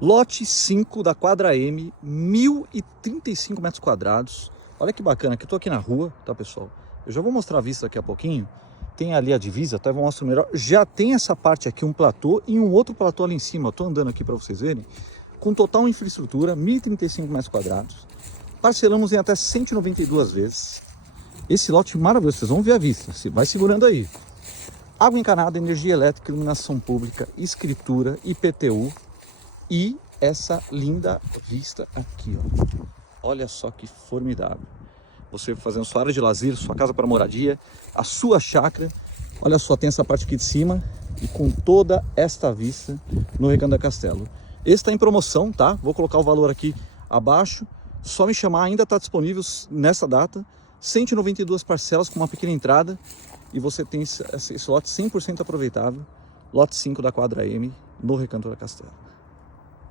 Lote 5 da Quadra M, 1.035 metros quadrados. Olha que bacana, que eu tô aqui na rua, tá, pessoal? Eu já vou mostrar a vista daqui a pouquinho. Tem ali a divisa, tá? Eu vou mostrar melhor. Já tem essa parte aqui, um platô e um outro platô ali em cima. Eu tô andando aqui para vocês verem. Com total infraestrutura, 1.035 metros quadrados. Parcelamos em até 192 vezes. Esse lote maravilhoso, vocês vão ver a vista. Vai segurando aí. Água encanada, energia elétrica, iluminação pública, escritura, IPTU. E essa linda vista aqui, ó. Olha só que formidável. Você fazendo sua área de lazer, sua casa para moradia, a sua chácara. Olha só, tem essa parte aqui de cima e com toda esta vista no Recanto da Castelo. Esse está em promoção, tá? Vou colocar o valor aqui abaixo. Só me chamar, ainda está disponível nessa data. 192 parcelas com uma pequena entrada. E você tem esse lote 100% aproveitável. Lote 5 da Quadra M no Recanto da Castelo.